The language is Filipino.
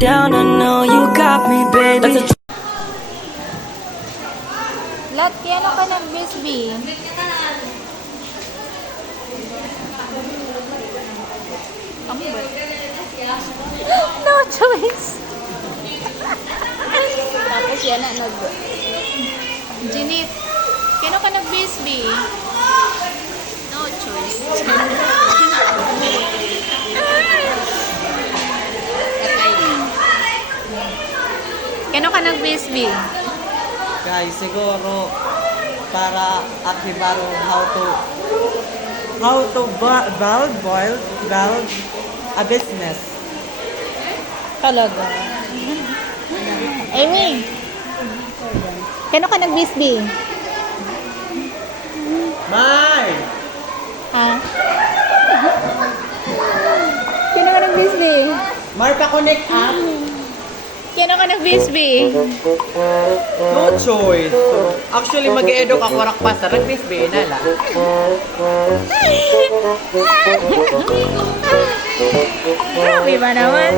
down, I know you got me, baby. Lat, kaya ano ka ng Bisbee? No choice. Tapos yan na nag... Ginit, kaya ka ng Bisbee? No choice. Kano ka nag-Bisbee? Guys, siguro para akibaro how to build a business. Talaga. Amy, kano ka nag-Bisbee? Mai! Ha? Kano ka nag-Bisbee? Marpa connect up? Kano ka nag-Bisbee? No choice. Actually, mag-e-edok ako rakpasa. Nag-bisbee na lang. Grabe ba naman?